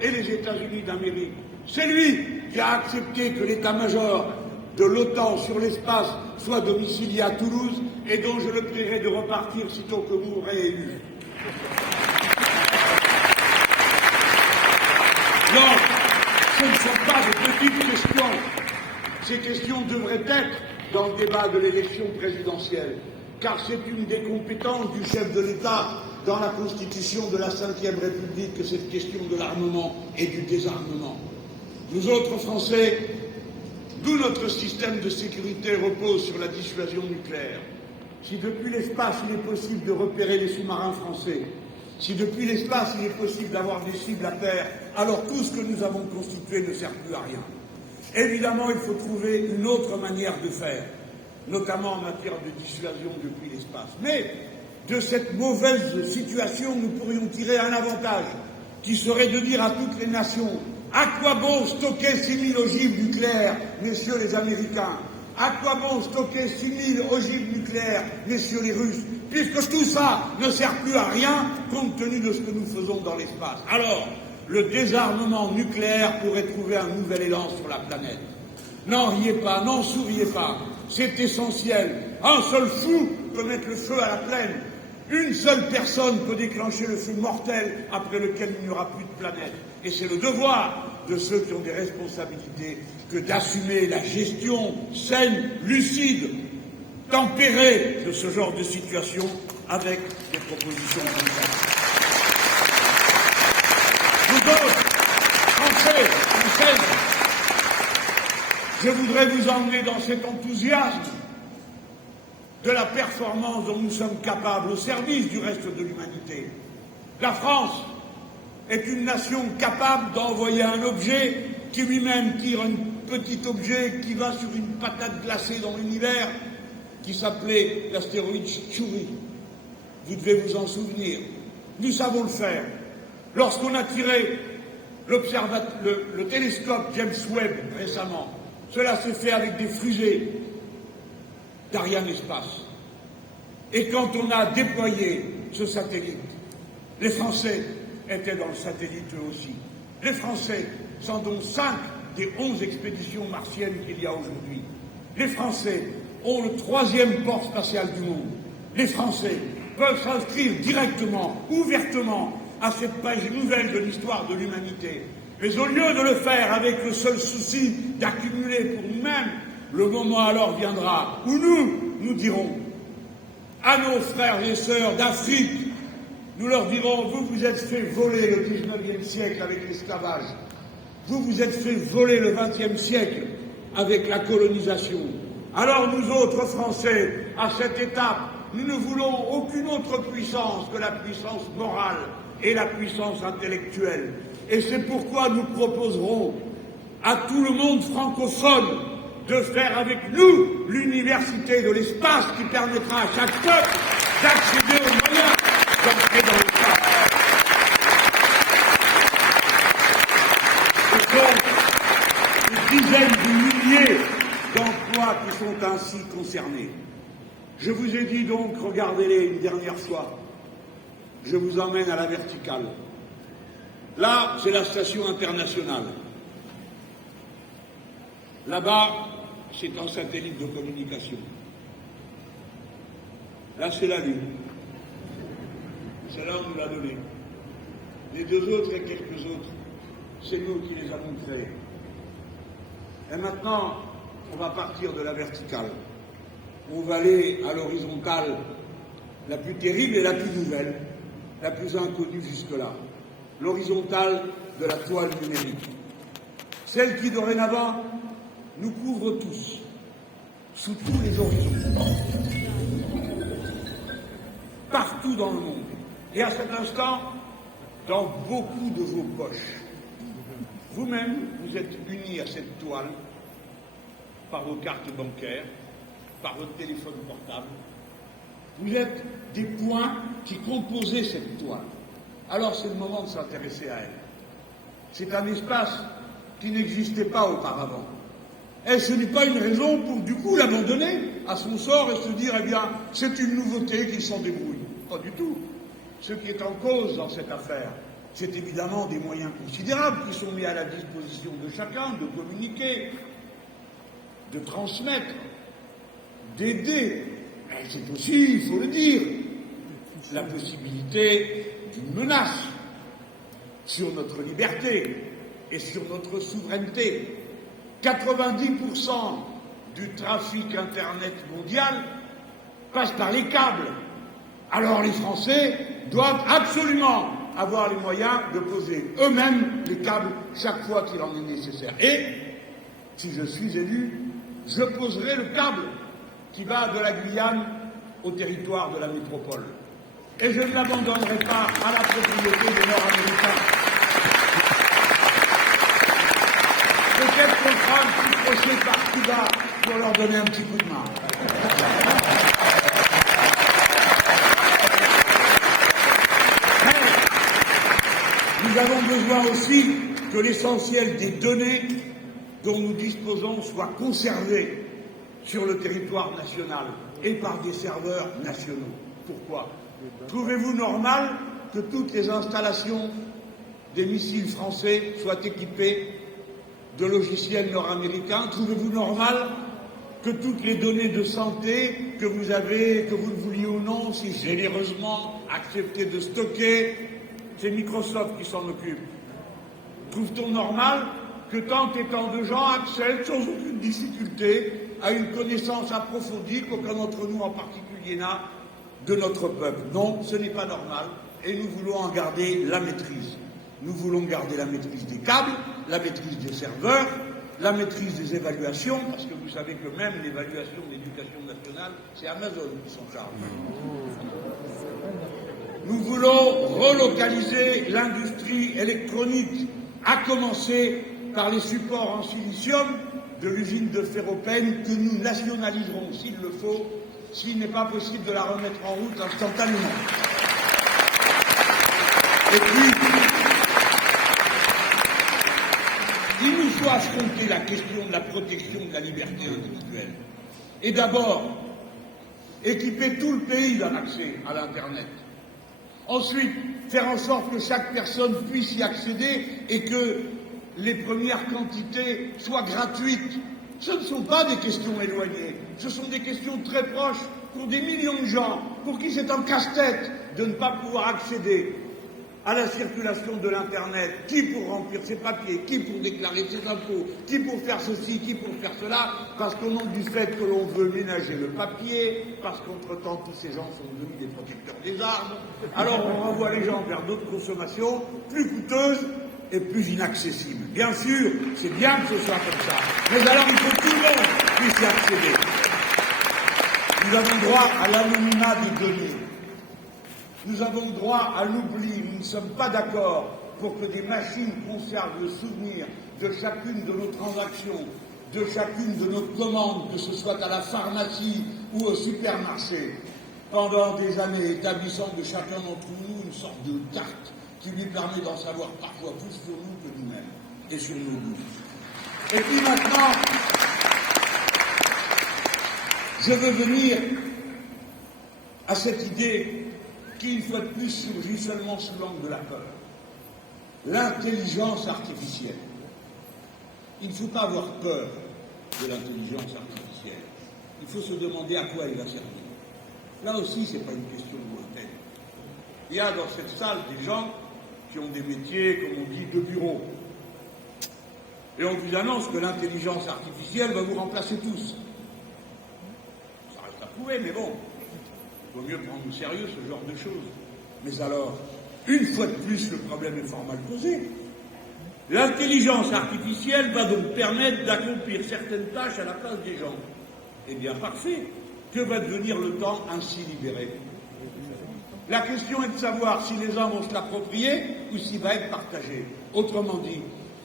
et les États-Unis d'Amérique. C'est lui qui a accepté que l'état-major de l'OTAN sur l'espace soit domicilié à Toulouse et dont je le prierai de repartir sitôt que vous aurez élu. Non, ce ne sont pas de petites questions. Ces questions devraient être dans le débat de l'élection présidentielle, car c'est une des compétences du chef de l'État dans la Constitution de la Ve République que cette question de l'armement et du désarmement. Nous autres Français, d'où notre système de sécurité repose sur la dissuasion nucléaire. Si depuis l'espace il est possible de repérer les sous-marins français, si depuis l'espace il est possible d'avoir des cibles à terre, alors tout ce que nous avons constitué ne sert plus à rien. Évidemment, il faut trouver une autre manière de faire, notamment en matière de dissuasion depuis l'espace. Mais de cette mauvaise situation, nous pourrions tirer un avantage, qui serait de dire à toutes les nations: à quoi bon stocker 6 000 ogives nucléaires, messieurs les Américains? À quoi bon stocker 6 000 ogives nucléaires, messieurs les Russes, puisque tout ça ne sert plus à rien compte tenu de ce que nous faisons dans l'espace? Alors, le désarmement nucléaire pourrait trouver un nouvel élan sur la planète. N'en riez pas, n'en souriez pas, c'est essentiel. Un seul fou peut mettre le feu à la plaine. Une seule personne peut déclencher le feu mortel après lequel il n'y aura plus de planète. Et c'est le devoir de ceux qui ont des responsabilités que d'assumer la gestion saine, lucide, tempérée de ce genre de situation avec des propositions concrètes. Nous autres, Français, Françaises, je voudrais vous emmener dans cet enthousiasme de la performance dont nous sommes capables au service du reste de l'humanité. La France est une nation capable d'envoyer un objet qui lui-même tire un petit objet qui va sur une patate glacée dans l'univers, qui s'appelait l'astéroïde Tchouri. Vous devez vous en souvenir. Nous savons le faire. Lorsqu'on a tiré le télescope James Webb récemment, cela s'est fait avec des fusées d'Ariane Espace. Et quand on a déployé ce satellite, les Français étaient dans le satellite eux aussi. Les Français sont donc 5 des 11 expéditions martiennes qu'il y a aujourd'hui. Les Français ont le 3e port spatial du monde. Les Français peuvent s'inscrire directement, ouvertement, à cette page nouvelle de l'histoire de l'humanité. Mais au lieu de le faire avec le seul souci d'accumuler pour nous-mêmes, le moment alors viendra où nous dirons à nos frères et sœurs d'Afrique, nous leur dirons: vous vous êtes fait voler le 19e siècle avec l'esclavage, vous vous êtes fait voler le 20e siècle avec la colonisation. Alors nous autres Français, à cette étape, nous ne voulons aucune autre puissance que la puissance morale et la puissance intellectuelle. Et c'est pourquoi nous proposerons à tout le monde francophone de faire avec nous l'université de l'espace qui permettra à chaque peuple d'accéder aux moyens d'entrer dans l'espace. Ce sont des dizaines de milliers d'emplois qui sont ainsi concernés. Je vous ai dit donc, regardez-les une dernière fois. Je vous emmène à la verticale. Là, c'est la station internationale. Là-bas, c'est un satellite de communication. Là, c'est la Lune. Celle-là, on nous l'a donnée. Les 2 autres et quelques autres, c'est nous qui les avons créés. Et maintenant, on va partir de la verticale. On va aller à l'horizontale, la plus terrible et la plus nouvelle, la plus inconnue jusque-là. L'horizontale de la toile numérique. Celle qui, dorénavant, nous couvre tous, sous tous les horizons, partout dans le monde. Et à cet instant, dans beaucoup de vos poches. Vous-même, vous êtes unis à cette toile par vos cartes bancaires, par votre téléphone portable. Vous êtes des points qui composaient cette toile. Alors c'est le moment de s'intéresser à elle. C'est un espace qui n'existait pas auparavant. Et ce n'est pas une raison pour du coup l'abandonner à son sort et se dire, eh bien, c'est une nouveauté qui s'en débrouille. Pas du tout. Ce qui est en cause dans cette affaire, c'est évidemment des moyens considérables qui sont mis à la disposition de chacun, de communiquer, de transmettre, d'aider. Mais c'est aussi, il faut le dire, la possibilité d'une menace sur notre liberté et sur notre souveraineté. 90% du trafic Internet mondial passe par les câbles. Alors les Français doivent absolument avoir les moyens de poser eux-mêmes les câbles chaque fois qu'il en est nécessaire. Et, si je suis élu, je poserai le câble qui va de la Guyane au territoire de la métropole. Et je ne l'abandonnerai pas à la propriété des Nord-Américains. Peut-être qu'on fera un petit procès par Cuba pour leur donner un petit coup de main. Mais nous avons besoin aussi que l'essentiel des données dont nous disposons soit conservé sur le territoire national et par des serveurs nationaux. Pourquoi ? Trouvez-vous normal que toutes les installations des missiles français soient équipées de logiciels nord-américains? Trouvez-vous normal que toutes les données de santé que vous avez, que vous le vouliez ou non, si généreusement accepté de stocker, c'est Microsoft qui s'en occupe? Trouve-t-on normal que tant et tant de gens accèdent sans aucune difficulté à une connaissance approfondie qu'aucun d'entre nous en particulier n'a de notre peuple? Non, ce n'est pas normal et nous voulons en garder la maîtrise. Nous voulons garder la maîtrise des câbles, la maîtrise des serveurs, la maîtrise des évaluations, parce que vous savez que même l'évaluation de l'éducation nationale, c'est Amazon qui s'en charge. Nous voulons relocaliser l'industrie électronique, à commencer par les supports en silicium de l'usine de Ferropem que nous nationaliserons s'il le faut, s'il n'est pas possible de la remettre en route instantanément. Et puis, il nous faut affronter la question de la protection de la liberté individuelle. Et d'abord, équiper tout le pays d'un accès à l'Internet. Ensuite, faire en sorte que chaque personne puisse y accéder et que les premières quantités soient gratuites. Ce ne sont pas des questions éloignées, ce sont des questions très proches pour des millions de gens, pour qui c'est un casse-tête de ne pas pouvoir accéder à la circulation de l'Internet, qui pour remplir ses papiers, qui pour déclarer ses impôts, qui pour faire ceci, qui pour faire cela, parce qu'au nom du fait que l'on veut ménager le papier, parce qu'entre-temps tous ces gens sont devenus des protecteurs des arbres, alors on renvoie les gens vers d'autres consommations plus coûteuses et plus inaccessibles. Bien sûr, c'est bien que ce soit comme ça, mais alors il faut que tout le monde puisse y accéder. Nous avons droit à l'anonymat des données. Nous avons droit à l'oubli. Nous ne sommes pas d'accord pour que des machines conservent le souvenir de chacune de nos transactions, de chacune de nos commandes, que ce soit à la pharmacie ou au supermarché, pendant des années, établissant de chacun d'entre nous une sorte de carte qui lui permet d'en savoir parfois plus sur nous que nous-mêmes et sur nos goûts. Et puis maintenant, je veux venir à cette idée qui, une fois de plus, surgit seulement sous l'angle de la peur. L'intelligence artificielle. Il ne faut pas avoir peur de l'intelligence artificielle. Il faut se demander à quoi elle va servir. Là aussi, ce n'est pas une question lointaine. Il y a dans cette salle des gens qui ont des métiers, comme on dit, de bureau. Et on vous annonce que l'intelligence artificielle va vous remplacer tous. Ça reste à prouver, mais bon. Il vaut mieux prendre au sérieux ce genre de choses. Mais alors, une fois de plus, le problème est fort mal posé. L'intelligence artificielle va donc permettre d'accomplir certaines tâches à la place des gens. Eh bien, parfait. Que va devenir le temps ainsi libéré? La question est de savoir si les uns vont se l'approprier ou s'il va être partagé. Autrement dit,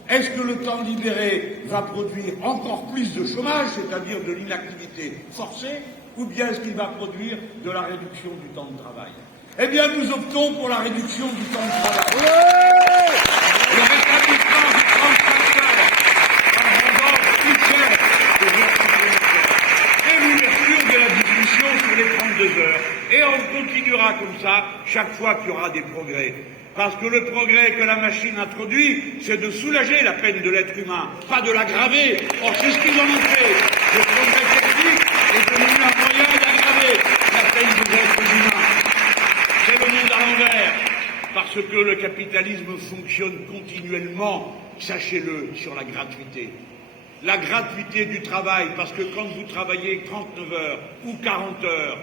est-ce que le temps libéré va produire encore plus de chômage, c'est-à-dire de l'inactivité forcée, ou bien est-ce qu'il va produire de la réduction du temps de travail? Eh bien, nous optons pour la réduction du temps de travail. Le rétablissement du 35 heures en rendant plus cher les heures supplémentaires. Et l'ouverture de la discussion sur les 32 heures. Et on continuera comme ça chaque fois qu'il y aura des progrès. Parce que le progrès que la machine introduit, c'est de soulager la peine de l'être humain, pas de l'aggraver. Or, c'est ce qu'ils en ont fait. Le progrès technique est devenu un moyen d'aggraver la peine des êtres humains. C'est le monde à l'envers. Parce que le capitalisme fonctionne continuellement, sachez-le, sur la gratuité. La gratuité du travail, parce que quand vous travaillez 39 heures ou 40 heures,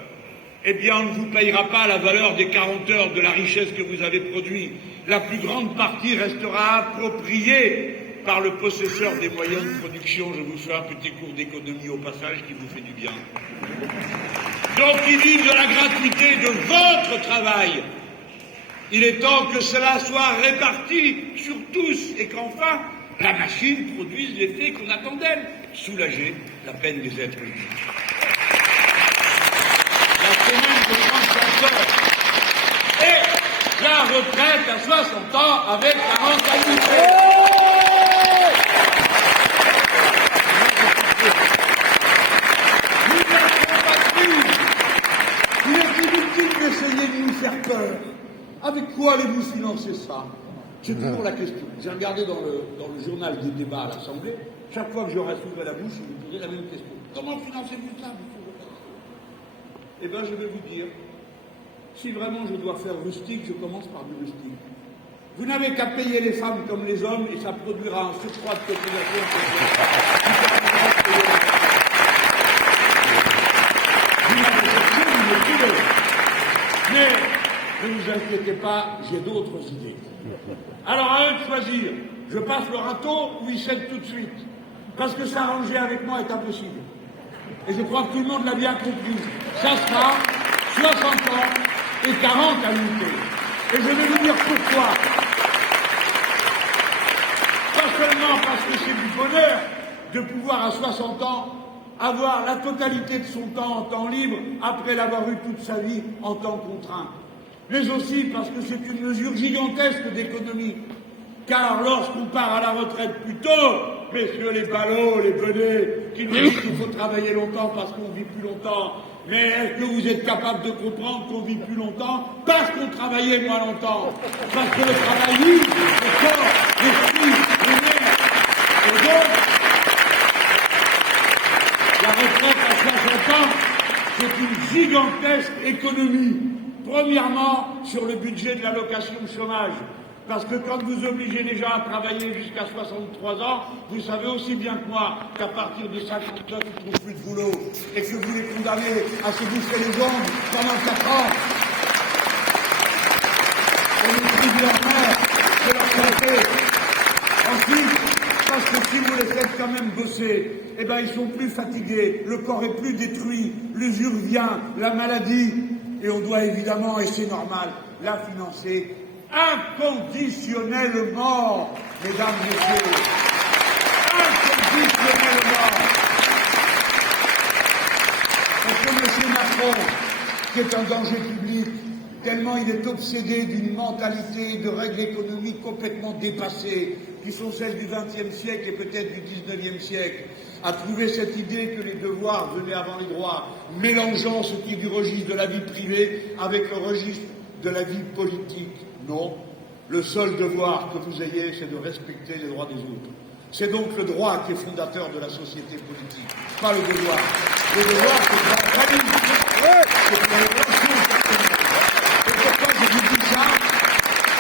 eh bien, on ne vous payera pas la valeur des 40 heures de la richesse que vous avez produite. La plus grande partie restera appropriée par le possesseur des moyens de production. Je vous fais un petit cours d'économie au passage qui vous fait du bien. Donc, ils vivent de la gratuité de votre travail. Il est temps que cela soit réparti sur tous et qu'enfin, la machine produise l'effet qu'on attend d'elle, soulager la peine des êtres humains. La semaine de 35 heures et la retraite à 60 ans avec la rentabilité. Nous n'avons pas pu. Il est inutile d'essayer de nous faire peur. Avec quoi allez-vous financer ça? C'est toujours la question. J'ai regardé dans le journal des débats à l'Assemblée, chaque fois que j'aurais s'ouvert la bouche, je me posais la même question. Comment financez-vous ça? Eh bien, je vais vous dire, si vraiment je dois faire rustique, je commence par du rustique. Vous n'avez qu'à payer les femmes comme les hommes et ça produira un surcroît de cotisation. Vous n'avez cherché, vous le trouvez. Mais ne vous inquiétez pas, j'ai d'autres idées. Alors à eux de choisir, je passe le râteau ou ils cèdent tout de suite. Parce que s'arranger avec moi est impossible. Et je crois que tout le monde l'a bien compris. Ça sera 60 ans et 40 annuités. Et je vais vous dire pourquoi. Pas seulement parce que c'est du bonheur de pouvoir à 60 ans avoir la totalité de son temps en temps libre après l'avoir eu toute sa vie en temps contraint. Mais aussi parce que c'est une mesure gigantesque d'économie. Car lorsqu'on part à la retraite plus tôt, messieurs les ballots, les benets, qui nous disent qu'il faut travailler longtemps parce qu'on vit plus longtemps, mais est-ce que vous êtes capable de comprendre qu'on vit plus longtemps parce qu'on travaillait moins longtemps? Parce que le travail libre, le corps, l'esprit, les nerfs, et donc, la retraite à 60 ans, c'est une gigantesque économie. Premièrement, sur le budget de l'allocation de chômage. Parce que quand vous obligez les gens à travailler jusqu'à 63 ans, vous savez aussi bien que moi qu'à partir de 59, ils ne trouvent plus de boulot. Et que vous les condamnez à se bouffer les jambes pendant 4 ans. On les prive de leur mère, de leur santé. Ensuite, parce que si vous les faites quand même bosser, eh ben ils sont plus fatigués, le corps est plus détruit, l'usure vient, la maladie. Et on doit évidemment, et c'est normal, la financer inconditionnellement, mesdames et messieurs. Inconditionnellement. Parce que M. Macron, qui est un danger public, tellement il est obsédé d'une mentalité de règles économiques complètement dépassées, qui sont celles du XXe siècle et peut-être du XIXe siècle, a trouvé cette idée que les devoirs venaient avant les droits, mélangeant ce qui est du registre de la vie privée avec le registre de la vie politique. Non, le seul devoir que vous ayez, c'est de respecter les droits des autres. C'est donc le droit qui est fondateur de la société politique, pas le devoir. Le devoir, c'est le droit de famille. C'est la relation personnelle. Et pourquoi je vous dis ça?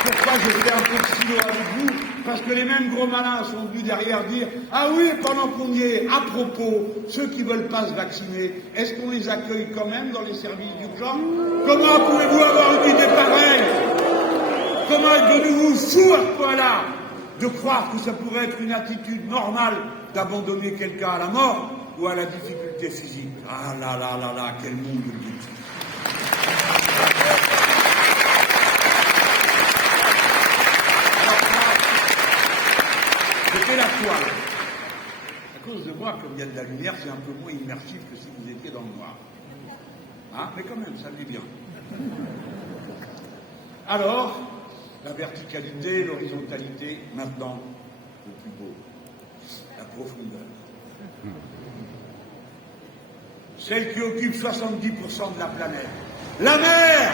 Pourquoi je fais un peu de stylo avec vous? Parce que les mêmes gros malins sont venus derrière dire « Ah oui, pendant qu'on y est, à propos, ceux qui ne veulent pas se vacciner, est-ce qu'on les accueille quand même dans les services d'urgence? Comment pouvez-vous avoir une idée pareille? Comment êtes-vous fou à ce point-là de croire que ça pourrait être une attitude normale d'abandonner quelqu'un à la mort ou à la difficulté physique? Ah là là là là, quel monde de but! C'était la toile. À cause de moi, comme il y a de la lumière, c'est un peu moins immersif que si vous étiez dans le noir. Hein? Mais quand même, ça l'est bien. Alors, la verticalité, l'horizontalité, maintenant, le plus beau, la profondeur. Celle qui occupe 70% de la planète. La mer!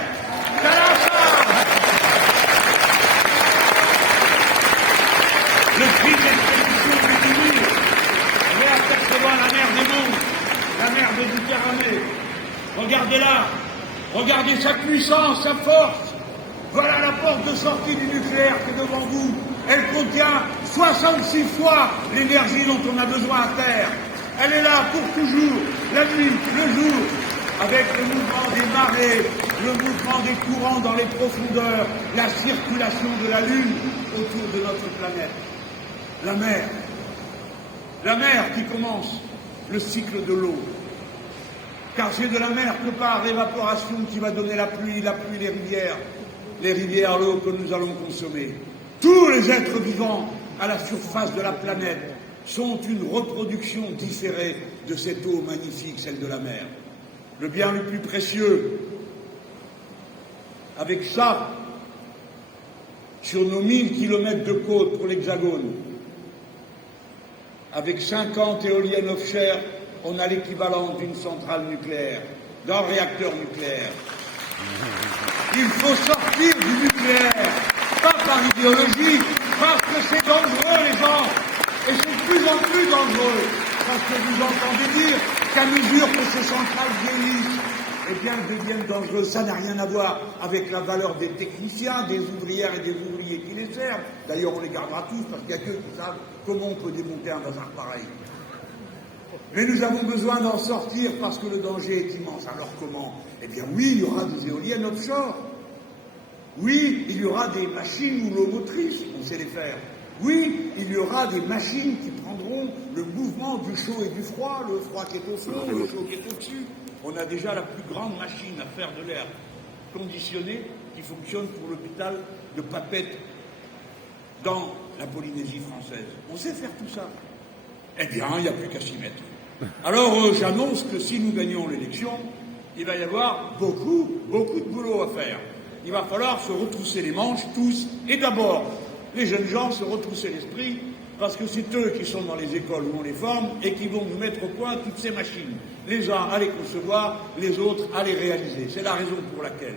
10 expéditions continuent, réapercevant la mer des mondes, la mer Méditerranée. Regardez-la, regardez sa puissance, sa force. Voilà la porte de sortie du nucléaire qui est devant vous. Elle contient 66 fois l'énergie dont on a besoin à terre. Elle est là pour toujours, la nuit, le jour, avec le mouvement des marées, le mouvement des courants dans les profondeurs, la circulation de la Lune autour de notre planète. La mer qui commence le cycle de l'eau. Car c'est de la mer que part l'évaporation qui va donner la pluie les rivières, l'eau que nous allons consommer. Tous les êtres vivants à la surface de la planète sont une reproduction différée de cette eau magnifique, celle de la mer. Le bien le plus précieux. Avec ça, sur nos 1000 kilomètres de côte pour l'Hexagone, avec 50 éoliennes offshore, on a l'équivalent d'une centrale nucléaire, d'un réacteur nucléaire. Il faut sortir du nucléaire, pas par idéologie, parce que c'est dangereux, les gens, et c'est de plus en plus dangereux, parce que vous entendez dire qu'à mesure que ces centrales vieillissent, eh bien, elles deviennent dangereuses. Ça n'a rien à voir avec la valeur des techniciens, des ouvrières et des ouvriers qui les servent. D'ailleurs, on les gardera tous, parce qu'il n'y a qu'eux qui savent comment on peut démonter un bazar pareil. Mais nous avons besoin d'en sortir parce que le danger est immense. Alors comment? Eh bien oui, il y aura des éoliennes offshore. Oui, il y aura des machines houlomotrices, on sait les faire. Oui, il y aura des machines qui prendront le mouvement du chaud et du froid, le froid qui est au fond, le chaud qui est au-dessus. On a déjà la plus grande machine à faire de l'air conditionné qui fonctionne pour l'hôpital de Papeete dans la Polynésie française. On sait faire tout ça. Eh bien, il n'y a plus qu'à s'y mettre. Alors, j'annonce que si nous gagnons l'élection, il va y avoir beaucoup de boulot à faire. Il va falloir se retrousser les manches, tous, et d'abord, les jeunes gens se retrousser l'esprit, parce que c'est eux qui sont dans les écoles où on les forme et qui vont nous mettre au point toutes ces machines. Les uns à les concevoir, les autres à les réaliser. C'est la raison pour laquelle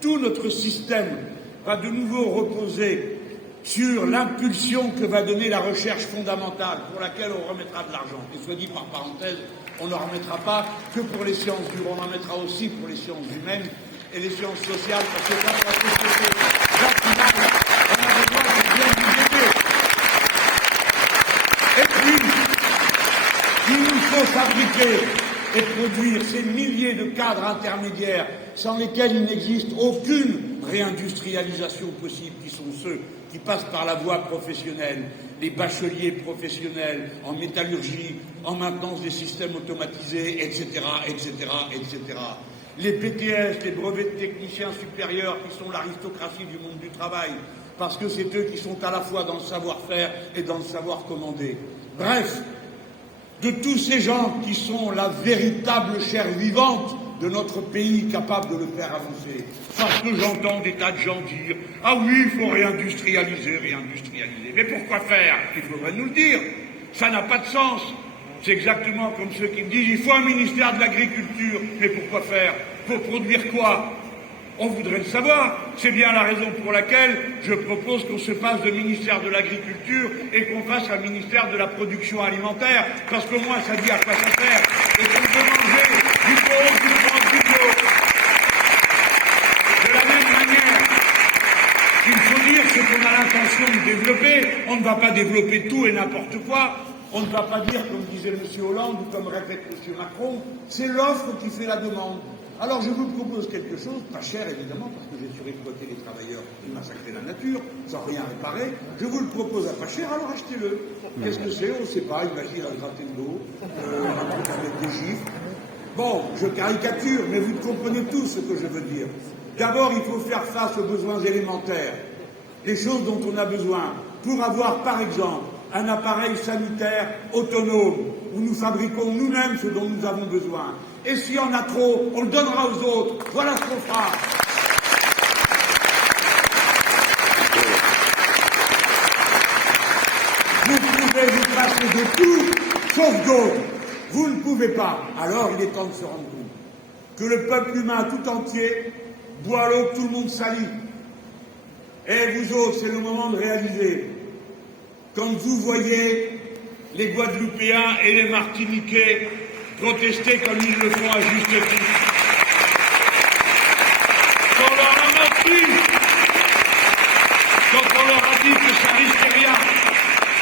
tout notre système va de nouveau reposer sur l'impulsion que va donner la recherche fondamentale, pour laquelle on remettra de l'argent. Et soit dit par parenthèse, on ne remettra pas que pour les sciences dures, on en mettra aussi pour les sciences humaines et les sciences sociales, parce que dans la société nationale, on a besoin de bien nous aider. Et puis, il nous faut fabriquer et produire ces milliers de cadres intermédiaires sans lesquels il n'existe aucune réindustrialisation possible, qui sont ceux qui passent par la voie professionnelle, les bacheliers professionnels en métallurgie, en maintenance des systèmes automatisés, etc., etc., etc. Les BTS, les brevets de techniciens supérieurs, qui sont l'aristocratie du monde du travail, parce que c'est eux qui sont à la fois dans le savoir-faire et dans le savoir commander. Bref, de tous ces gens qui sont la véritable chair vivante de notre pays, capable de le faire avancer. Parce que j'entends des tas de gens dire « Ah oui, il faut réindustrialiser, réindustrialiser. » Mais pourquoi faire? Il faudrait nous le dire. Ça n'a pas de sens. C'est exactement comme ceux qui me disent « Il faut un ministère de l'Agriculture. » Mais pourquoi faire? Pour produire quoi? On voudrait le savoir. C'est bien la raison pour laquelle je propose qu'on se passe de ministère de l'Agriculture et qu'on fasse un ministère de la Production Alimentaire, parce qu'au moins ça dit à quoi ça sert, et qu'on peut manger du beau, du bon, du bio. De la même manière, il faut dire ce qu'on a l'intention de développer. On ne va pas développer tout et n'importe quoi. On ne va pas dire, comme disait M. Hollande ou comme répète M. Macron, c'est l'offre qui fait la demande. Alors je vous propose quelque chose, pas cher évidemment, parce que j'ai surexploité les travailleurs et massacré la nature, sans rien réparer. Je vous le propose à pas cher, alors achetez-le. Qu'est-ce que c'est? On ne sait pas, une machine à gratter de l'eau, un truc avec des gifles. Bon, je caricature, mais vous comprenez tous ce que je veux dire. D'abord, il faut faire face aux besoins élémentaires, les choses dont on a besoin, pour avoir, par exemple, un appareil sanitaire autonome, où nous fabriquons nous-mêmes ce dont nous avons besoin. Et s'il y en a trop, on le donnera aux autres. Voilà ce qu'on fera. Vous pouvez vous passer de tout, sauf d'eau. Vous ne pouvez pas. Alors il est temps de se rendre compte que le peuple humain tout entier boit l'eau que tout le monde salit. Et vous autres, c'est le moment de réaliser quand vous voyez les Guadeloupéens et les Martiniquais protester comme ils le font à juste titre. Quand on leur a menti, quand on leur a dit que ça risquait rien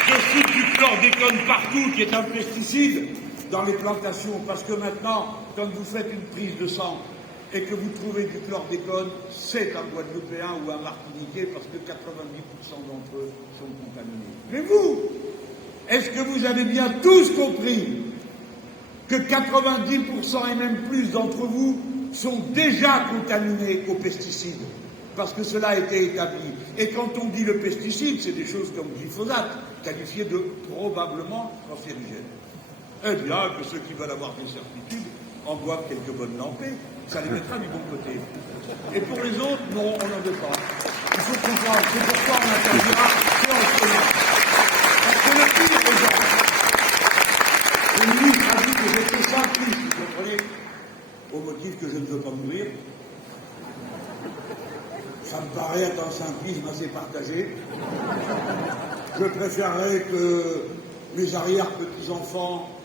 de foutre du chlordécone partout, qui est un pesticide, dans les plantations, parce que maintenant, quand vous faites une prise de sang et que vous trouvez du chlordécone, c'est un Guadeloupéen ou un Martiniquais, parce que 90% d'entre eux sont contaminés. Mais vous, est-ce que vous avez bien tous compris que 90% et même plus d'entre vous sont déjà contaminés aux pesticides? Parce que cela a été établi. Et quand on dit le pesticide, c'est des choses comme glyphosate, qualifiées de probablement cancérigènes. Eh bien, que ceux qui veulent avoir des certitudes en boivent quelques bonnes lampées, ça les mettra du bon côté. Et pour les autres, non, on n'en veut pas. Il faut comprendre, c'est pourquoi on interdira séance pénale. Parce que le pire des gens, le ministre a dit que j'étais simpliste, vous comprenez, au motif que je ne veux pas mourir. Ça me paraît être un simplisme assez partagé. Je préférerais que mes arrière-petits-enfants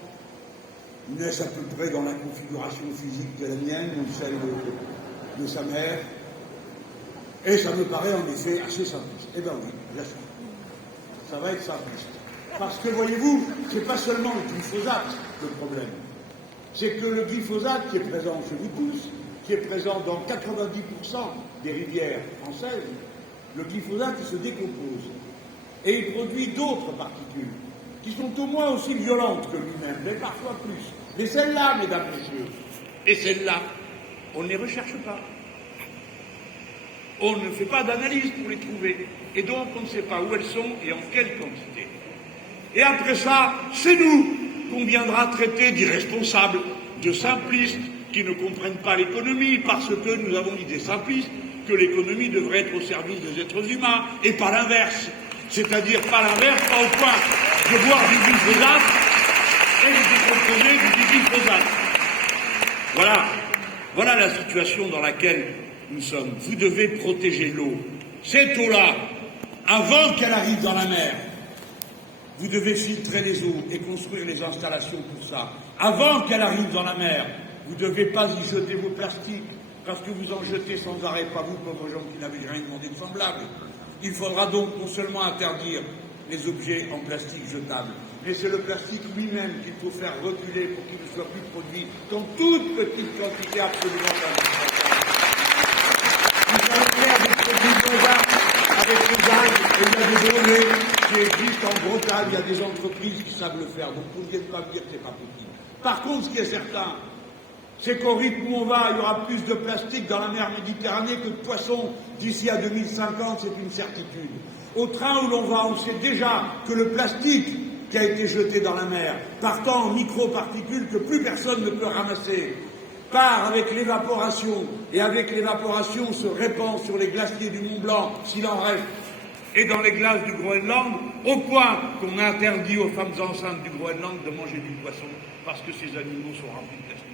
naissent à peu près dans la configuration physique de la mienne ou celle de sa mère. Et ça me paraît en effet assez simpliste. Eh bien oui, j'assume. Ça va être simpliste. Parce que, voyez-vous, c'est pas seulement le glyphosate le problème. C'est que le glyphosate qui est présent chez vous tous, qui est présent dans 90% des rivières françaises, le glyphosate il se décompose. Et il produit d'autres particules qui sont au moins aussi violentes que lui-même, mais parfois plus. Mais celles-là, mesdames, messieurs, et celles-là, on ne les recherche pas. On ne fait pas d'analyse pour les trouver. Et donc, on ne sait pas où elles sont et en quelle quantité. Et après ça, c'est nous qu'on viendra traiter d'irresponsables, de simplistes, qui ne comprennent pas l'économie, parce que nous avons l'idée simpliste que l'économie devrait être au service des êtres humains, et pas l'inverse. C'est-à-dire pas l'inverse, pas au point de boire du glyphosate et de décomposer du glyphosate. Voilà la situation dans laquelle nous sommes. Vous devez protéger l'eau. Cette eau-là, avant qu'elle arrive dans la mer, vous devez filtrer les eaux et construire les installations pour ça. Avant qu'elle arrive dans la mer, vous ne devez pas y jeter vos plastiques, parce que vous en jetez sans arrêt, pas vous, pauvres gens qui n'avez rien demandé de semblable. Il faudra donc non seulement interdire les objets en plastique jetables, mais c'est le plastique lui-même qu'il faut faire reculer pour qu'il ne soit plus produit dans toute petite quantité absolument indispensable. Vous allez faire des produits bizarres avec les algues, et il y a des brevets qui existent en Bretagne, il y a des entreprises qui savent le faire, donc vous ne viennent pas me dire que ce n'est pas possible. Par contre, ce qui est certain, c'est qu'au rythme où on va, il y aura plus de plastique dans la mer Méditerranée que de poissons d'ici à 2050, c'est une certitude. Au train où l'on va, on sait déjà que le plastique qui a été jeté dans la mer, partant en microparticules que plus personne ne peut ramasser, part avec l'évaporation, et avec l'évaporation se répand sur les glaciers du Mont Blanc, s'il en reste, et dans les glaces du Groenland, au point qu'on interdit aux femmes enceintes du Groenland de manger du poisson, parce que ces animaux sont remplis de plastique.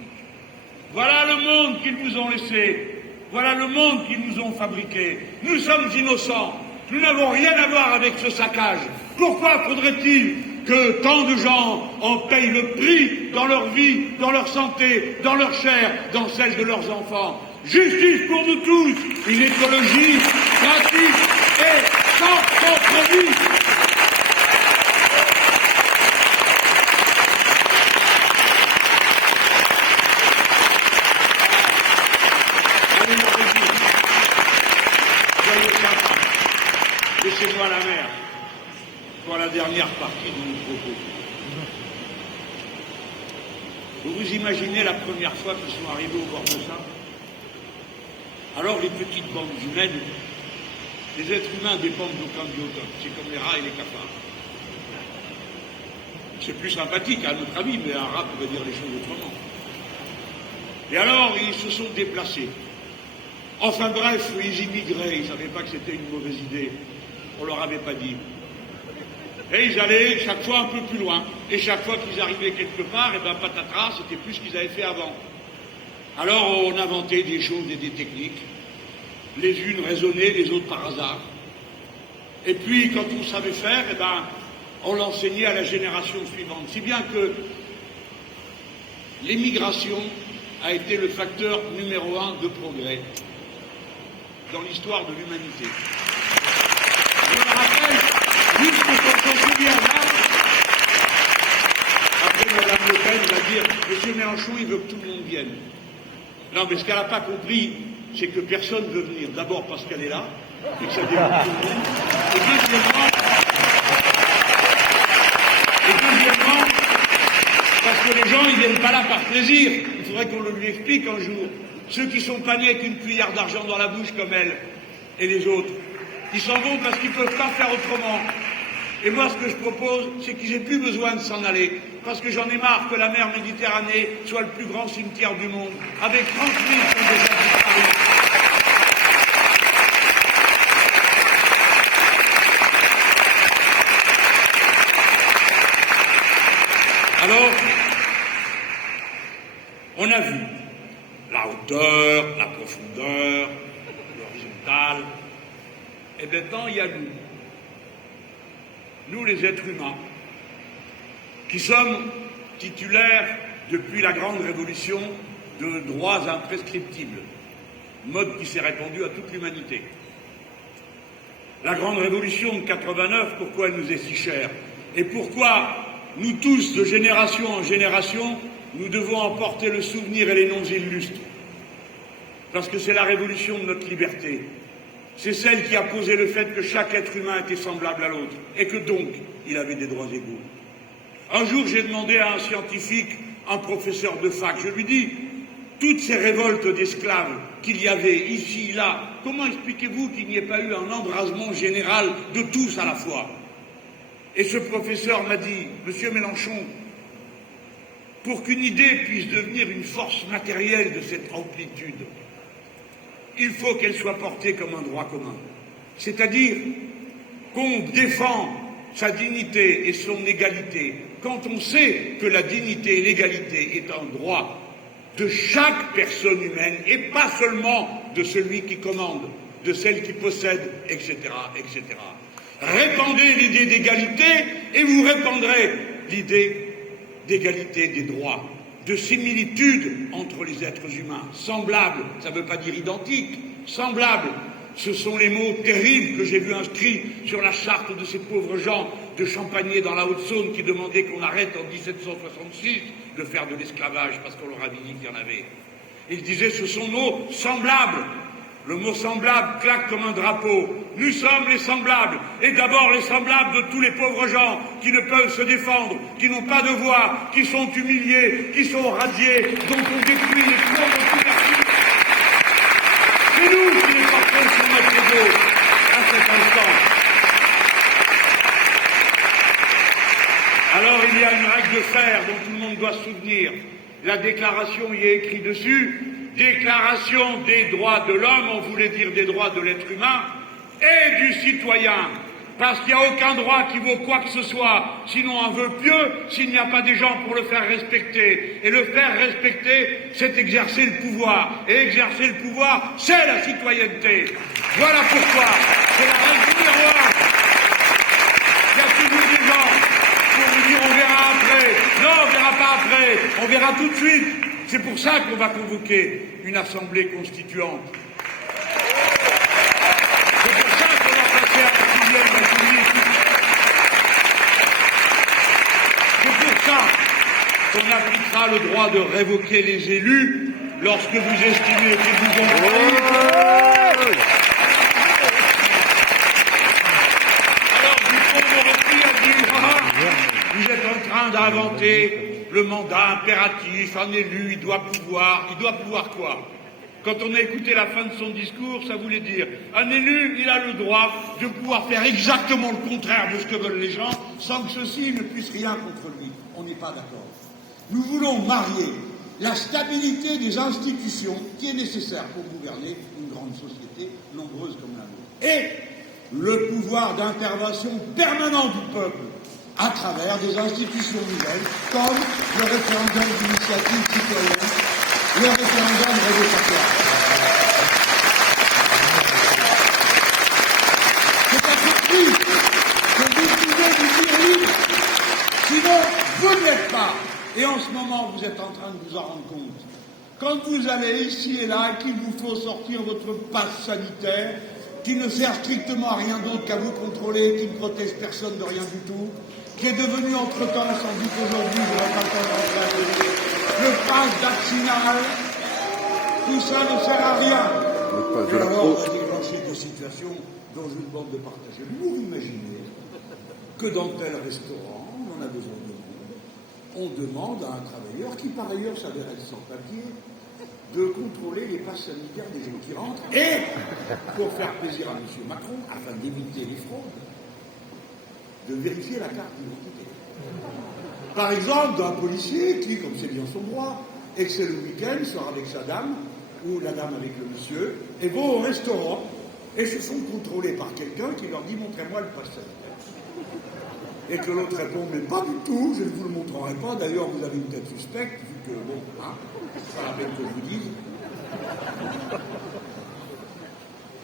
Voilà le monde qu'ils nous ont laissé, voilà le monde qu'ils nous ont fabriqué. Nous sommes innocents, nous n'avons rien à voir avec ce saccage. Pourquoi faudrait-il que tant de gens en payent le prix dans leur vie, dans leur santé, dans leur chair, dans celle de leurs enfants? Justice pour nous tous, une écologie gratuite et sans compromis. Laissez-moi la mer pour la dernière partie de mon propos. Vous vous imaginez la première fois qu'ils sont arrivés au bord de ça? Alors les petites bandes humaines, les êtres humains dépendent d'aucun biotope, c'est comme les rats et les cafards. C'est plus sympathique à notre avis, mais un rat pourrait dire les choses autrement. Et alors ils se sont déplacés. Enfin bref, ils immigraient, ils ne savaient pas que c'était une mauvaise idée. On ne leur avait pas dit. Et ils allaient chaque fois un peu plus loin. Et chaque fois qu'ils arrivaient quelque part, et ben patatras, c'était plus ce qu'ils avaient fait avant. Alors on inventait des choses et des techniques. Les unes raisonnées, les autres par hasard. Et puis quand on savait faire, et ben on l'enseignait à la génération suivante. Si bien que l'émigration a été le facteur numéro 1 de progrès dans l'histoire de l'humanité. Je me rappelle, juste qu'on s'en souvient là, après Mme Le Pen va dire « M. Mélenchon, il veut que tout le monde vienne ». Non, mais ce qu'elle n'a pas compris, c'est que personne ne veut venir. D'abord parce qu'elle est là, et que ça dérange tout le monde. Et deuxièmement, parce que les gens, ils ne viennent pas là par plaisir. Il faudrait qu'on le lui explique un jour. Ceux qui sont pas nés avec une cuillère d'argent dans la bouche comme elle et les autres, ils s'en vont parce qu'ils ne peuvent pas faire autrement. Et moi, ce que je propose, c'est qu'ils n'aient plus besoin de s'en aller. Parce que j'en ai marre que la mer Méditerranée soit le plus grand cimetière du monde, avec 30 000 qui ont déjà disparu. Alors, on a vu la hauteur, la profondeur, l'horizontale, et maintenant il y a nous les êtres humains, qui sommes titulaires depuis la Grande Révolution de droits imprescriptibles, mode qui s'est répandu à toute l'humanité. La Grande Révolution de 89, pourquoi elle nous est si chère? Et pourquoi nous tous, de génération en génération, nous devons en porter le souvenir et les noms illustres? Parce que c'est la révolution de notre liberté. C'est celle qui a posé le fait que chaque être humain était semblable à l'autre, et que donc, il avait des droits égaux. Un jour, j'ai demandé à un scientifique, un professeur de fac, je lui dis, toutes ces révoltes d'esclaves qu'il y avait ici, là, comment expliquez-vous qu'il n'y ait pas eu un embrasement général de tous à la fois? Et ce professeur m'a dit, Monsieur Mélenchon, pour qu'une idée puisse devenir une force matérielle de cette amplitude, il faut qu'elle soit portée comme un droit commun. C'est-à-dire qu'on défend sa dignité et son égalité quand on sait que la dignité et l'égalité est un droit de chaque personne humaine et pas seulement de celui qui commande, de celle qui possède, etc., etc. Répandez l'idée d'égalité et vous répandrez l'idée d'égalité des droits, de similitude entre les êtres humains. Semblable, ça ne veut pas dire identique, semblable. Ce sont les mots terribles que j'ai vus inscrits sur la charte de ces pauvres gens de Champagné dans la Haute-Saône qui demandaient qu'on arrête en 1766 de faire de l'esclavage parce qu'on leur avait dit qu'il y en avait. Ils disaient ce sont mots semblables. Le mot semblable claque comme un drapeau. Nous sommes les semblables, et d'abord les semblables de tous les pauvres gens qui ne peuvent se défendre, qui n'ont pas de voix, qui sont humiliés, qui sont radiés, dont on détruit les pauvres couvertures. C'est nous qui les portons sur notre ego à cet instant. Alors il y a une règle de fer dont tout le monde doit se souvenir. La déclaration y est écrite dessus. Déclaration des droits de l'homme, on voulait dire des droits de l'être humain et du citoyen. Parce qu'il n'y a aucun droit qui vaut quoi que ce soit, sinon un vœu pieux, s'il n'y a pas des gens pour le faire respecter. Et le faire respecter, c'est exercer le pouvoir. Et exercer le pouvoir, c'est la citoyenneté. Voilà pourquoi c'est la règle numéro 1. Il y a toujours des gens pour vous dire on verra après. Non, on verra pas après, on verra tout de suite. C'est pour ça qu'on va convoquer une assemblée constituante. C'est pour ça qu'on va passer à la 6e République. C'est pour ça qu'on appliquera le droit de révoquer les élus lorsque vous estimez qu'ils vous ont trahi. Alors Dupond-Moretti a dit vous êtes en train d'inventer le mandat impératif, un élu, il doit pouvoir quoi? Quand on a écouté la fin de son discours, ça voulait dire, un élu, il a le droit de pouvoir faire exactement le contraire de ce que veulent les gens, sans que ceux-ci ne puissent rien contre lui. On n'est pas d'accord. Nous voulons marier la stabilité des institutions, qui est nécessaire pour gouverner une grande société, nombreuse comme la nôtre, et le pouvoir d'intervention permanent du peuple, à travers des institutions nouvelles, comme le référendum d'initiative citoyenne, le référendum révocatoire. C'est à ce prix que vous pouvez vous dire libre Donc, vous ne l'êtes pas. Et en ce moment, vous êtes en train de vous en rendre compte. Quand vous allez ici et là, qu'il vous faut sortir votre passe sanitaire, qui ne sert strictement à rien d'autre qu'à vous contrôler, qui ne protège personne de rien du tout, qui est devenu entre-temps, sans doute aujourd'hui, je n'aurai pas le temps de rentrer, le passe vaccinal, tout ça ne sert à rien. Et alors, on va déclencher des situations dont je vous demande de partager. Vous imaginez que dans tel restaurant, on en a besoin de monde, on demande à un travailleur, qui par ailleurs s'avère être sans papier, de contrôler les passes sanitaires des gens qui rentrent et, pour faire plaisir à M. Macron, afin d'éviter les fraudes, de vérifier la carte d'identité. Par exemple, d'un policier qui, comme c'est bien son droit, et que c'est le week-end, sort avec sa dame, ou la dame avec le monsieur, et vont au restaurant, et se font contrôler par quelqu'un qui leur dit « montrez-moi le passe sanitaire ». Et que l'autre répond « mais pas du tout, je ne vous le montrerai pas, d'ailleurs vous avez une tête suspecte, vu que, bon, hein, c'est pas la peine que je vous dise. »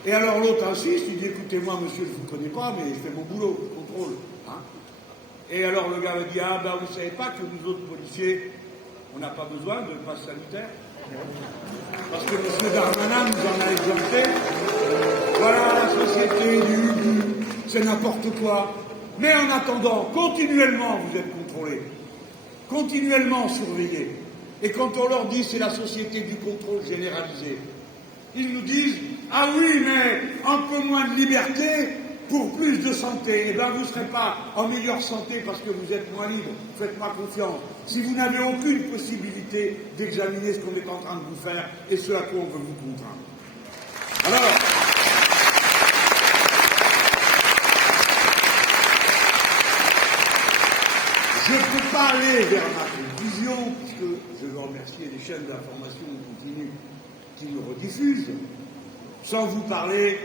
Et alors l'autre insiste, il dit « écoutez-moi monsieur, je ne vous connais pas, mais je fais mon boulot, je contrôle. Hein. » Et alors le gars va dire « ah ben vous ne savez pas que nous autres policiers, on n'a pas besoin de passe sanitaire parce que M. Darmanin nous en a exempté. Voilà la société c'est n'importe quoi. Mais en attendant, continuellement vous êtes contrôlés, continuellement surveillés. Et quand on leur dit c'est la société du contrôle généralisé, ils nous disent ah oui, mais un peu moins de liberté pour plus de santé. Eh bien, vous ne serez pas en meilleure santé parce que vous êtes moins libre. Faites-moi confiance. Si vous n'avez aucune possibilité d'examiner ce qu'on est en train de vous faire et ce à quoi on veut vous contraindre. Alors, je ne peux pas aller vers ma conclusion, puisque je veux remercier les chaînes d'information continue qui nous rediffusent, sans vous parler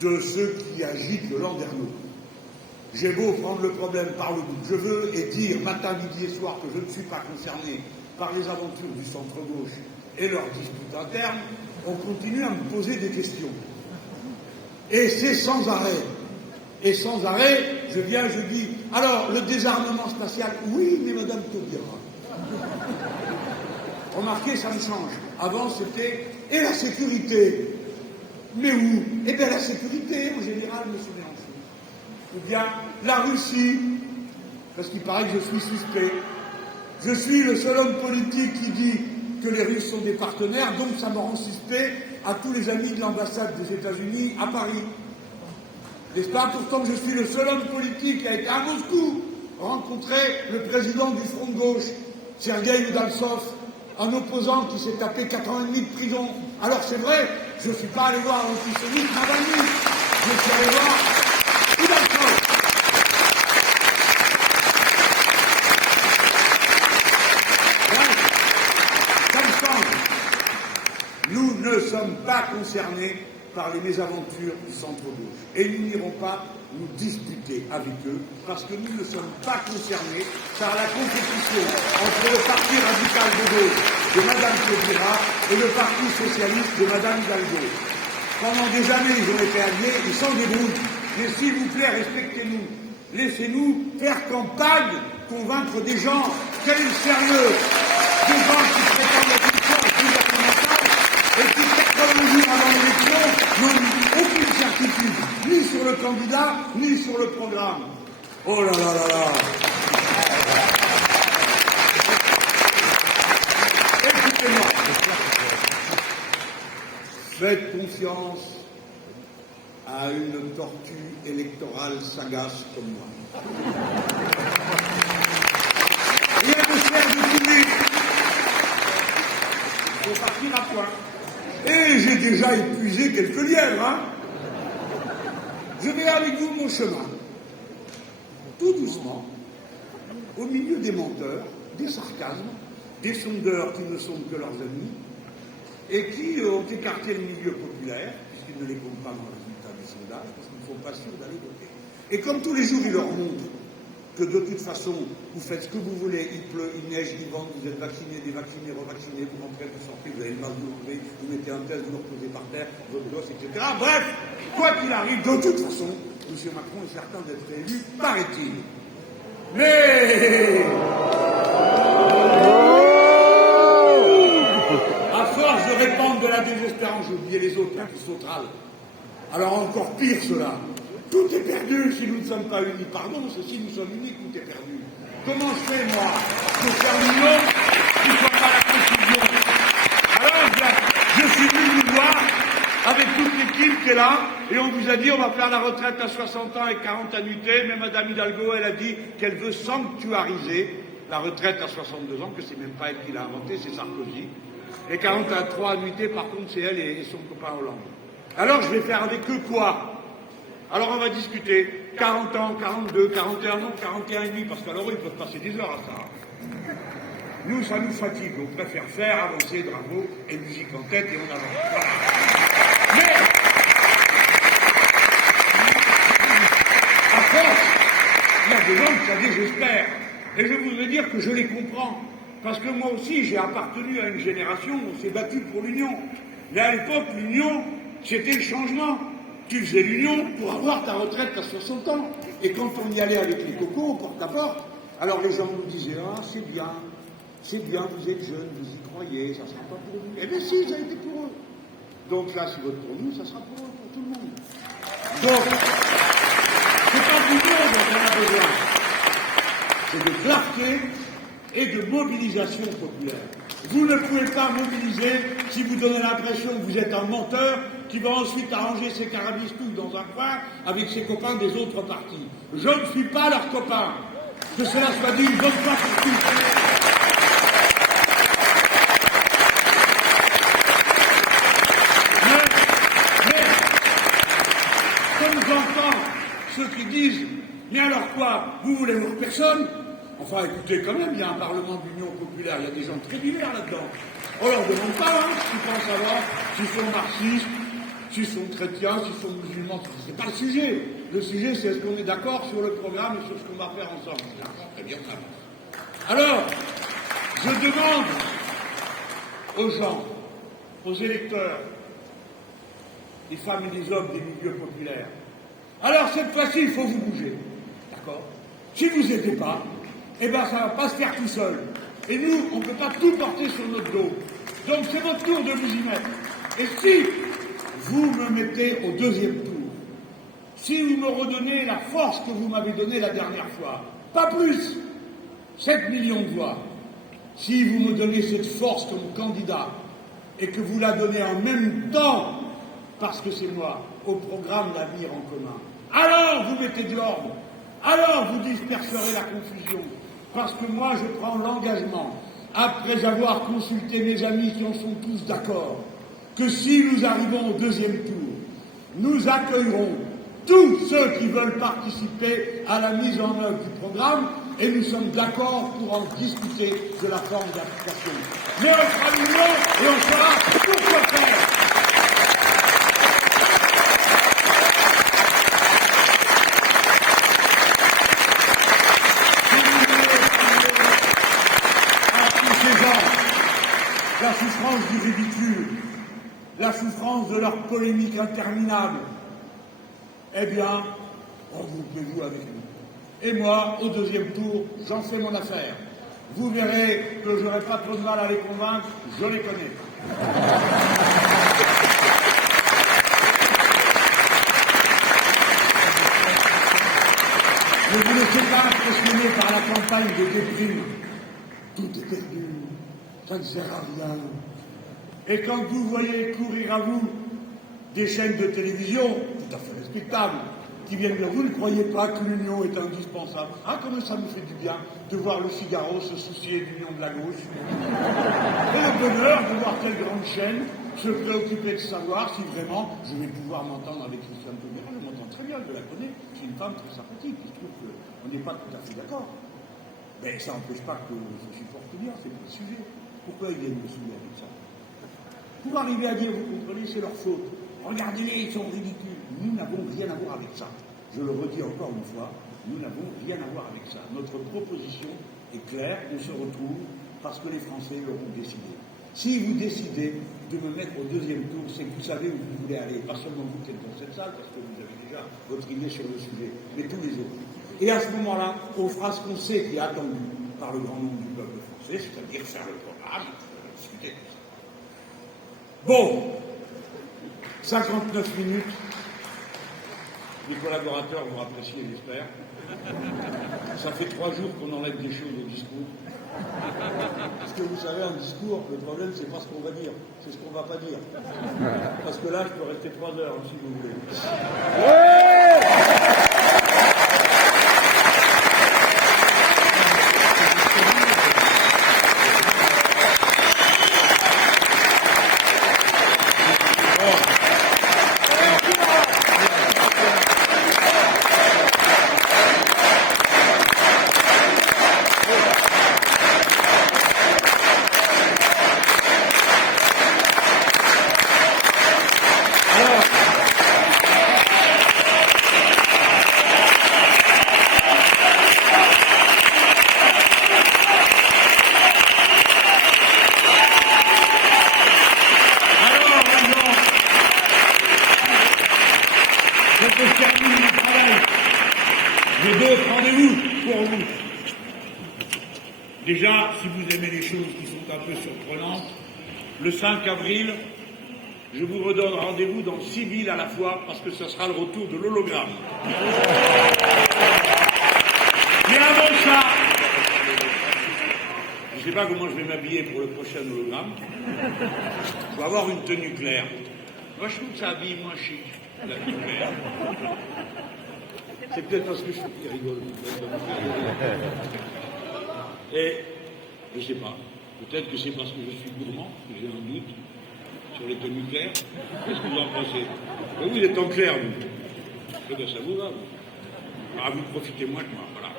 de ceux qui agitent le landerneau. J'ai beau prendre le problème par le bout que je veux et dire matin, midi et soir que je ne suis pas concerné par les aventures du centre-gauche et leurs disputes internes, on continue à me poser des questions. Et c'est sans arrêt. Et sans arrêt, je viens, je dis, alors, le désarmement spatial, oui, mais Madame Taubira. Remarquez, ça me change. Avant, c'était, et la sécurité? Mais où? Eh bien, la sécurité, en général, M. Mélenchon. Ou bien, la Russie, parce qu'il paraît que je suis suspect. Je suis le seul homme politique qui dit que les Russes sont des partenaires, donc ça me rend suspect à tous les amis de l'ambassade des États-Unis à Paris. N'est-ce pas? Pourtant, je suis le seul homme politique qui a été à Moscou rencontrer le président du front de gauche, Sergueï Udaltsov, un opposant qui s'est tapé 4 ans et demi de prison. Alors c'est vrai, je ne suis pas allé voir l'antisémite Navalny, je suis allé voir Udaltsov. Nous ne sommes pas concernés par les mésaventures du centre-gauche. Et nous n'irons pas nous disputer avec eux, parce que nous ne sommes pas concernés par la compétition entre le Parti radical de gauche de Mme Taubira et le Parti socialiste de Mme Hidalgo. Pendant des années, ils ont été alliés, ils s'en débrouillent. Mais s'il vous plaît, respectez-nous. Laissez-nous faire campagne, convaincre des gens. Quel est le sérieux des gens qui prétendent être une force gouvernementale et qui, 80 jours avant l'élection, n'ont aucune certitude, ni sur le candidat, ni sur le programme. Oh là là là là. Écoutez-moi. Faites confiance à une tortue électorale sagace comme moi. Rien ne sert de couler. Il faut partir à point. Et j'ai déjà épuisé quelques lièvres, hein. Je vais avec vous mon chemin, tout doucement, au milieu des menteurs, des sarcasmes, des sondeurs qui ne sont que leurs amis, et qui ont écarté le milieu populaire, puisqu'ils ne les comptent pas dans le résultat du sondage, parce qu'ils ne sont pas sûrs d'aller voter. Et comme tous les jours, ils leur montrent que de toute façon, vous faites ce que vous voulez, il pleut, il neige, il vente, vous êtes vacciné, dévacciné, revacciné, vous rentrez, vous sortez, vous avez le mal, vous l'enlevez, vous mettez un test, vous le reposez par terre, votre gosse, etc. Bref, quoi qu'il arrive, de toute façon, M. Macron est certain d'être élu, paraît-il. Mais À force de répandre de la désespérance, j'ai oublié les autres, là, qui sauteralent. Alors encore pire cela. Tout est perdu si nous ne sommes pas unis. Pardon, si nous sommes unis, tout est perdu. Comment je fais, moi, pour faire l'union qui ne soit pas la confusion? Alors, je suis venu vous voir avec toute l'équipe qui est là, et on vous a dit on va faire la retraite à 60 ans et 40 annuités, mais Madame Hidalgo, elle a dit qu'elle veut sanctuariser la retraite à 62 ans, que c'est même pas elle qui l'a inventé, c'est Sarkozy. Et 43 annuités, par contre, c'est elle et son copain Hollande. Alors, je vais faire avec eux quoi? Alors, on va discuter. 40 ans, 42, 41 ans, 41 et demi, parce qu'alors, ils peuvent passer des heures à ça. Nous, ça nous fatigue. On préfère faire, avancer, bravo, et musique en tête, et on avance. Voilà. Mais, à force, il y a des gens que ça désespère. Et je voudrais dire que je les comprends. Parce que moi aussi, j'ai appartenu à une génération où on s'est battu pour l'union. Mais à l'époque, l'union, c'était le changement. Tu faisais l'union pour avoir ta retraite à 60 ans. Et quand on y allait avec les cocos au porte-à-porte, alors les gens nous disaient « Ah, c'est bien, vous êtes jeunes, vous y croyez, ça ne sera pas pour vous. » Eh bien si, ça a été pour eux. Donc là, si vote pour nous, ça sera pour eux, pour tout le monde. Donc, c'est pas du monde dont on a besoin. C'est de clarté et de mobilisation populaire. Vous ne pouvez pas mobiliser si vous donnez l'impression que vous êtes un menteur qui va ensuite arranger ses carabistouilles dans un coin avec ses copains des autres partis. Je ne suis pas leur copain. Que cela soit dit une bonne fois pour toutes. Mais, comme j'entends ceux qui disent « Mais alors quoi, vous voulez voir personne ?» Enfin, écoutez, quand même, il y a un Parlement de l'Union populaire, il y a des gens très divers là-dedans. On leur demande pas, s'ils pensent savoir, s'ils sont marxistes, s'ils sont chrétiens, s'ils sont musulmans, c'est pas le sujet. Le sujet, c'est est-ce qu'on est d'accord sur le programme et sur ce qu'on va faire ensemble. Très bien, ça va. Alors, je demande aux gens, aux électeurs, les femmes et les hommes des milieux populaires, alors cette fois-ci, il faut vous bouger. D'accord? Si vous n'aidez pas, eh bien, ça ne va pas se faire tout seul. Et nous, on ne peut pas tout porter sur notre dos. Donc, c'est votre tour de vous y mettre. Et si vous me mettez au deuxième tour, si vous me redonnez la force que vous m'avez donnée la dernière fois, pas plus, 7 millions de voix, si vous me donnez cette force comme candidat et que vous la donnez en même temps, parce que c'est moi, au programme L'avenir en commun, alors vous mettez de l'ordre, alors vous disperserez la confusion. Parce que moi, je prends l'engagement, après avoir consulté mes amis qui en sont tous d'accord, que si nous arrivons au deuxième tour, nous accueillerons tous ceux qui veulent participer à la mise en œuvre du programme et nous sommes d'accord pour en discuter de la forme d'application. Mais on fera l'union et on saura tout quoi faire. La souffrance du ridicule, la souffrance de leur polémique interminable, eh bien, regroupez-vous avec nous. Et moi, au deuxième tour, j'en fais mon affaire. Vous verrez que je n'aurai pas trop de mal à les convaincre, je les connais. Ne vous laissez pas impressionner par la campagne de déprime. Tout est perdu. Ça ne sert à rien. Et quand vous voyez courir à vous des chaînes de télévision, tout à fait respectables, qui viennent dire, vous ne croyez pas que l'union est indispensable? Ah, comme ça me fait du bien de voir le Figaro se soucier de l'union de la gauche. Et le bonheur de voir telle grande chaîne se préoccuper de savoir si vraiment je vais pouvoir m'entendre avec Christiane Taubira. Je m'entends très bien, je la connais, c'est une femme très sympathique. Il se trouve qu'on n'est pas tout à fait d'accord. Mais ça n'empêche pas que je supporte bien, c'est pas le sujet. Pourquoi ils viennent me souiller avec ça? Pour arriver à dire, vous comprenez, c'est leur faute. Regardez-les, ils sont ridicules. Nous n'avons rien à voir avec ça. Je le redis encore une fois, nous n'avons rien à voir avec ça. Notre proposition est claire, on se retrouve parce que les Français l'auront décidé. Si vous décidez de me mettre au deuxième tour, c'est que vous savez où vous voulez aller. Pas seulement vous qui êtes dans cette salle, parce que vous avez déjà votre idée sur le sujet, mais tous les autres. Et à ce moment-là, on fera ce qu'on sait qui est attendu par le grand nombre du peuple français, c'est-à-dire faire le programme, discuter de ça. Bon, 59 minutes. Les collaborateurs vont apprécier, j'espère. Ça fait 3 jours qu'on enlève des choses au discours. Parce que vous savez, un discours, le problème, c'est pas ce qu'on va dire, c'est ce qu'on va pas dire. Parce que là, je peux rester 3 heures, si vous voulez. J'ai d'autres rendez-vous pour vous. Déjà, si vous aimez les choses qui sont un peu surprenantes, le 5 avril, je vous redonne rendez-vous dans 6 villes à la fois parce que ce sera le retour de l'hologramme. Mais avant ça, je ne sais pas comment je vais m'habiller pour le prochain hologramme. Je vais avoir une tenue claire. Moi, je trouve que ça habille moins chic, la tenue claire. C'est peut-être parce que je suis qui rigole. Et je ne sais pas. Peut-être que c'est parce que je suis gourmand que j'ai un doute sur les tenues claires. Qu'est-ce que vous en pensez? Mais vous êtes en clair, vous. Eh bien, ça vous va, vous. Ah, vous profitez moins que moi. Voilà.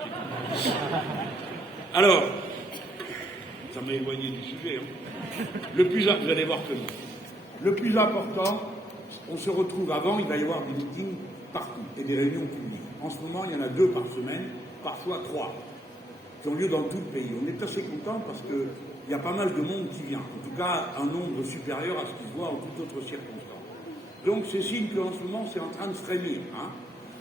Alors, ça m'a éloigné du sujet. Hein. Vous allez voir que non. Le plus important, on se retrouve avant, il va y avoir des meetings partout et des réunions publiques. En ce moment, il y en a 2 par semaine, parfois 3, qui ont lieu dans tout le pays. On est assez content parce qu'il y a pas mal de monde qui vient. En tout cas, un nombre supérieur à ce qui se voit en toute autre circonstance. Donc, c'est signe qu'en ce moment, c'est en train de se frémir. Hein.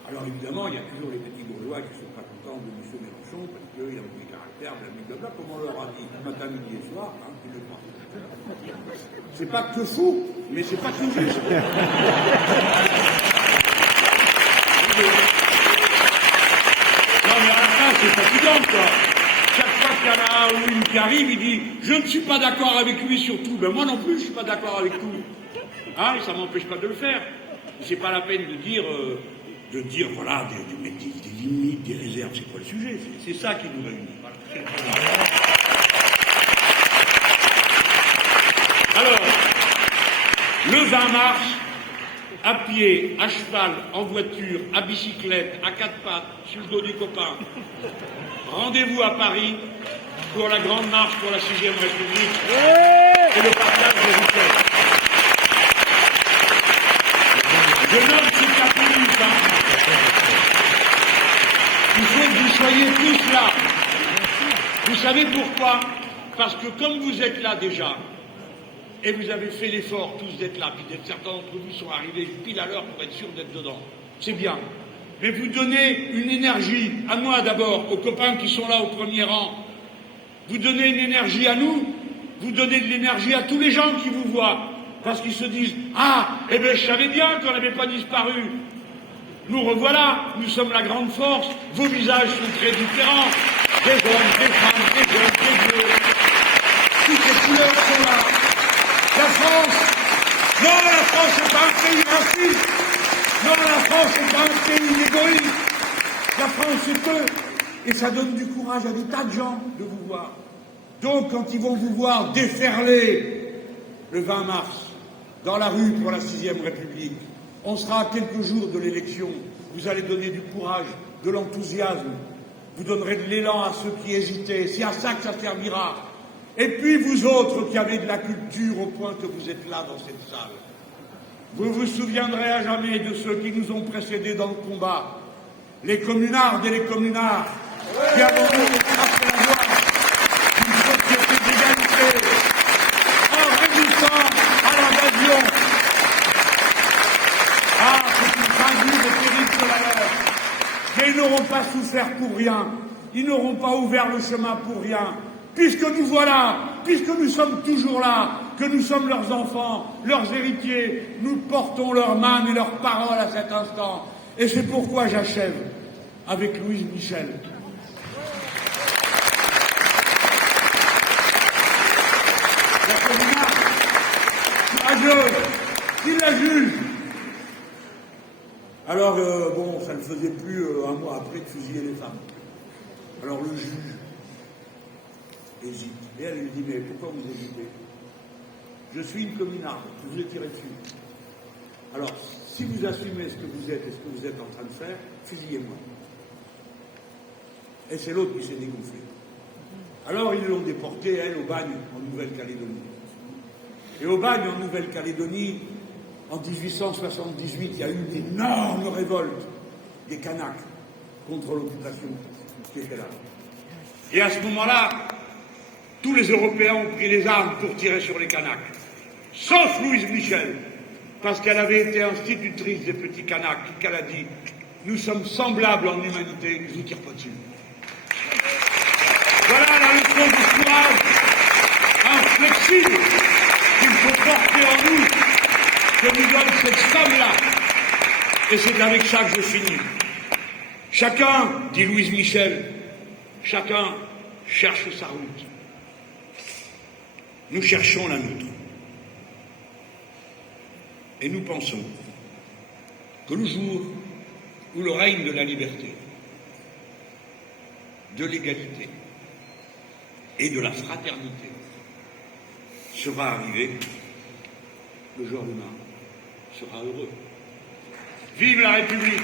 Alors, évidemment, il y a toujours les petits bourgeois qui ne sont pas contents de M. Mélenchon parce qu'il a un mauvais caractère, blablabla, comme on leur a dit matin, midi et soir, hein, qui le pensent. C'est pas que fou, mais c'est pas que juste. Non, mais à la fin, c'est fatigant, quoi. Chaque fois qu'il y en a un ou une qui arrive, il dit « Je ne suis pas d'accord avec lui sur tout. » Ben moi non plus, je ne suis pas d'accord avec tout. Hein, et ça ne m'empêche pas de le faire. C'est pas la peine de dire voilà, de mettre des limites, des réserves. C'est pas le sujet. C'est ça qui nous réunit. Voilà. Alors, le 20 mars, à pied, à cheval, en voiture, à bicyclette, à 4 pattes, sur le dos du copain. Rendez-vous à Paris pour la grande marche pour la 6e République et le partage des richesses. Je nomme ces 4 minutes. Il faut que vous soyez tous là. Vous savez pourquoi? Parce que comme vous êtes là déjà, et vous avez fait l'effort tous d'être là, puis certains d'entre vous sont arrivés pile à l'heure pour être sûrs d'être dedans. C'est bien. Mais vous donnez une énergie, à moi d'abord, aux copains qui sont là au premier rang. Vous donnez une énergie à nous, vous donnez de l'énergie à tous les gens qui vous voient. Parce qu'ils se disent « Ah, eh bien je savais bien qu'on n'avait pas disparu. Nous revoilà, nous sommes la grande force, vos visages sont très différents. Des hommes, des femmes, des jeunes, des vieux. Toutes les couleurs sont là. La France, non, la France n'est pas un pays raciste. Non, la France n'est pas un pays égoïste. La France, c'est eux. Et ça donne du courage à des tas de gens de vous voir. Donc, quand ils vont vous voir déferler le 20 mars dans la rue pour la 6e République, on sera à quelques jours de l'élection. Vous allez donner du courage, de l'enthousiasme. Vous donnerez de l'élan à ceux qui hésitaient. C'est à ça que ça servira. Et puis vous autres qui avez de la culture au point que vous êtes là dans cette salle, vous vous souviendrez à jamais de ceux qui nous ont précédés dans le combat, les communards et les communards, qui avons tracé la voie d'une société d'égalité en résistant à l'invasion. Ah, c'est une fin dure et terrible que la leur, mais ils n'auront pas souffert. faire pour rien, ils n'auront pas ouvert le chemin pour rien. Puisque nous voilà, puisque nous sommes toujours là, que nous sommes leurs enfants, leurs héritiers, nous portons leurs mains et leurs paroles à cet instant. Et c'est pourquoi j'achève avec Louise Michel. La communarde, qui la juge. Alors, bon, ça ne faisait plus un mois après de fusiller les femmes. Alors le juge hésite. Et elle lui dit, mais pourquoi vous hésitez? Je suis une communarde, je vous ai tiré dessus. Alors, si vous assumez ce que vous êtes et ce que vous êtes en train de faire, fusillez-moi. Et c'est l'autre qui s'est dégonflé. Alors ils l'ont déportée, elle, au bagne, en Nouvelle-Calédonie. Et au bagne, en Nouvelle-Calédonie, en 1878, il y a eu une énorme révolte des Kanaks contre l'occupation qui était là. Et à ce moment-là, tous les Européens ont pris les armes pour tirer sur les Kanaks, sauf Louise Michel, parce qu'elle avait été institutrice des petits Kanaks, qu'elle a dit « Nous sommes semblables en humanité, je ne vous tire pas dessus ». Voilà la leçon du courage inflexible qu'il faut porter en nous, que nous donne cette femme-là. Et c'est avec ça que je finis. Chacun, dit Louise Michel, chacun cherche sa route. Nous cherchons la nôtre. Et nous pensons que le jour où le règne de la liberté, de l'égalité et de la fraternité sera arrivé, le genre humain sera heureux. Vive la République!